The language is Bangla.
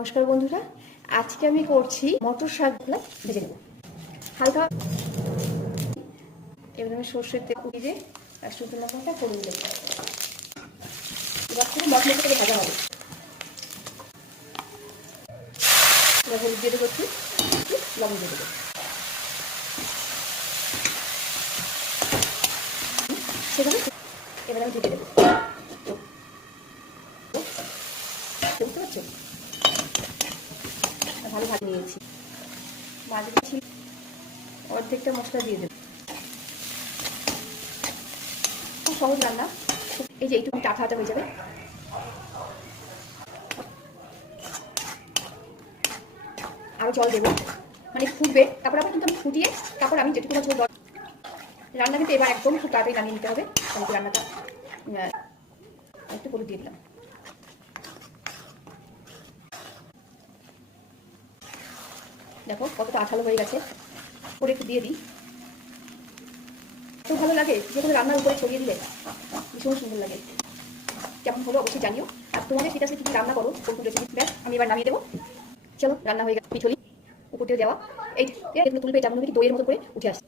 নমস্কার বন্ধুরা, আজকে আমি করছি মটর শাকগুলো ভেজে নেব। হালকা এবার আমি সর্ষের তেল দিয়ে আর শুকনো লঙ্কাটা করে দেবো এবার পুরো মশলা থেকে ভাজা হবে। এবার হলুদ দিয়ে দেবো লবণ দিয়ে দেবো। সেখানে এবার আমি ঢেকে দেবো। ভালো ভাত নিয়েছি মাঝে ছিল। অর্ধেকটা মশলা দিয়ে দেবো। খুব সহজ রান্না। এই যে এইটুকু টাকা হাতে হয়ে যাবে। আরও জল দেবো। মানে ফুটবে। তারপর আবার কিন্তু আমি ফুটিয়ে তারপর আমি যেটুকু মাছ জল রান্না কিন্তু এবার একদম খুব তাড়াতাড়ি নামিয়ে নিতে হবে। আমি তো রান্নাটা একটু হলুদ দিয়ে দিলাম। দেখো কতটা আঠালো হয়ে গেছে। করে একটু দিয়ে দিই। এত ভালো লাগে যে কোনো রান্নার উপরে ছড়িয়ে দিলে, ভীষণ সুন্দর লাগে। কেমন হলো অবশ্যই জানিও। আর তোমাদের সেটা কি রান্না করো কোন রেসিপি ব্যাস, আমি এবার নামিয়ে দেবো। চলো, রান্না হয়ে গেছে উপর দিয়ে দেওয়া। এই তুলবে যেমন কি দইয়ের মতো করে উঠে আসছে।